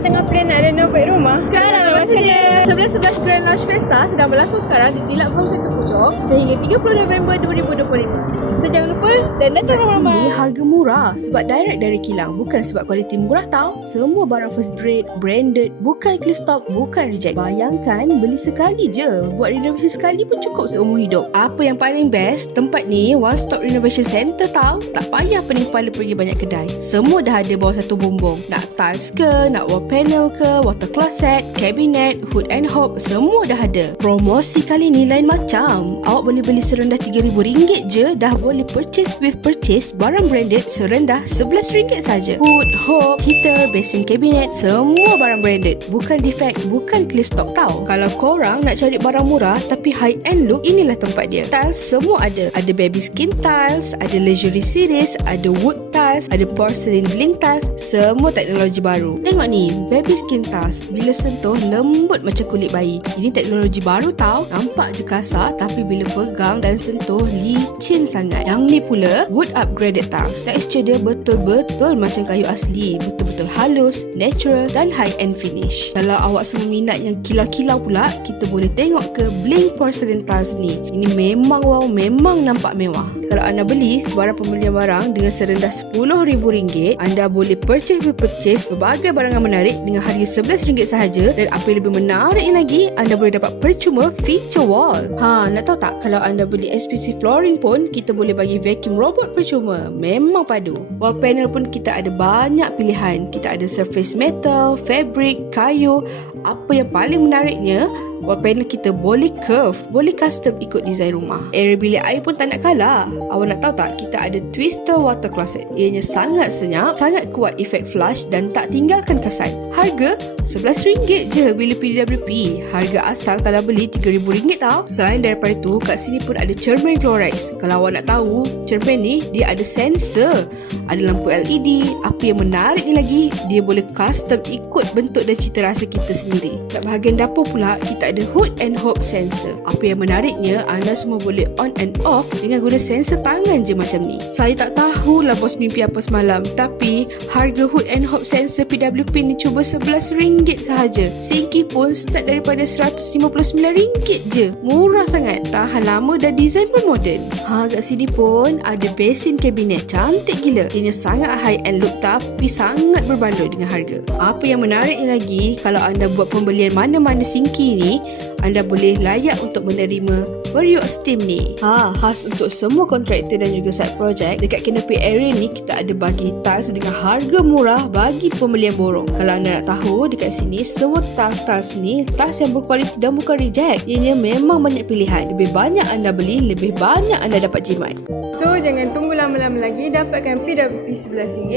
tengah plan nak renovate rumah. Sekarang masa dia 11 Grand Launch Festa sedang berlangsung sekarang di Deluxe Home Center Puchong sehingga 30 November 2025. So jangan lupa dan datang ramai-ramai. Sini harga murah sebab direct dari kilang, bukan sebab kualiti murah tau. Semua barang first grade, branded, bukan clear stock, bukan reject. Bayangkan beli sekali je, buat renovation sekali pun cukup seumur hidup. Apa yang paling best, tempat ni one stop renovation center tau. Tak payah pening kepala pergi banyak kedai. Semua dah ada bawah satu bumbung. Nak tiles ke, nak wall panel ke, water closet, cabinet, hood and hob, semua dah ada. Promosi kali ni lain macam. Awak boleh beli serendah RM3,000 je dah boleh purchase with purchase barang branded serendah RM11 saja. Hood, hob, heater, basin cabinet, semua barang branded. Bukan defect, bukan clear stock tau. Kalau korang nak cari barang murah tapi high end look, inilah tempat dia. Tiles semua ada. Ada baby skin tiles, ada luxury series, ada wood tiles, ada porcelain bling tiles, semua teknologi baru. Tengok ni, baby skin tiles. Bila sentuh lembut macam kulit bayi. Ini teknologi baru tau. Nampak je kasar tapi bila pegang dan sentuh licin sangat. Yang ni pula wood upgraded tiles. Texture dia betul-betul macam kayu asli, betul-betul halus, natural dan high end finish. Kalau awak semua minat yang kilau-kilau pula, kita boleh tengok ke bling porcelain tiles ni. Ini memang wow, memang nampak mewah. Kalau anda beli sebarang pembelian barang dengan serendah RM10,000, anda boleh purchase berbagai barangan menarik dengan harga RM11 sahaja. Dan apa yang lebih menarik lagi, anda boleh dapat percuma feature wall. Nak tahu tak, kalau anda beli SPC flooring pun, kita boleh bagi vacuum robot percuma. Memang padu. Wall panel pun kita ada banyak pilihan. Kita ada surface metal, fabric, kayu. Apa yang paling menariknya, wall panel kita boleh curve, boleh custom ikut desain rumah. Area bilik air pun tak nak kalah. Awak nak tahu tak, kita ada twister water closet. Ianya sangat senyap, sangat kuat efek flush dan tak tinggalkan kesan. Harga RM11 je bila PWP. Harga asal kalau beli RM3,000 tau. Selain daripada tu, kat sini pun ada cermin Clorix. Kalau awak nak tahu, cermin ni dia ada sensor, ada lampu LED. Apa yang menarik ni lagi, dia boleh custom ikut bentuk dan cita rasa kita sendiri. Kat bahagian dapur pula, kita ada hood and hob sensor. Apa yang menariknya, anda semua boleh on and off dengan guna sensor tangan je macam ni. Saya tak tahulah bos mimpi apa semalam, tapi harga hood and hob sensor PWP ni cuba RM11 sahaja. Sinki pun start daripada RM159 je. Murah sangat, tahan lama dan design pun moden. Kat sini pun ada basin cabinet cantik gila. Ini sangat high end look tapi sangat berbaloi dengan harga. Apa yang menariknya lagi, kalau anda buat pembelian mana-mana sinki ni, anda boleh layak untuk menerima periuk steam ni. Khas untuk semua kontraktor dan juga site project. Dekat canopy area ni kita ada bagi tiles dengan harga murah bagi pembelian borong. Kalau anda nak tahu, dekat sini semua tiles ni tiles yang berkualiti dan bukan reject. Ianya memang banyak pilihan. Lebih banyak anda beli, lebih banyak anda dapat jimat. So jangan tunggu lama-lama lagi, dapatkan PWP RM11,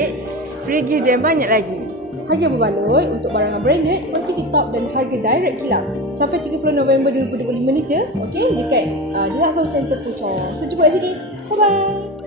free gift dan banyak lagi. Harga berbaloi untuk barangan branded, quality top dan harga direct kilang. Sampai 30 November 2025 ni je. Okey, dekat Deluxe Home Center Puchong. So jumpa kat sini. Bye bye.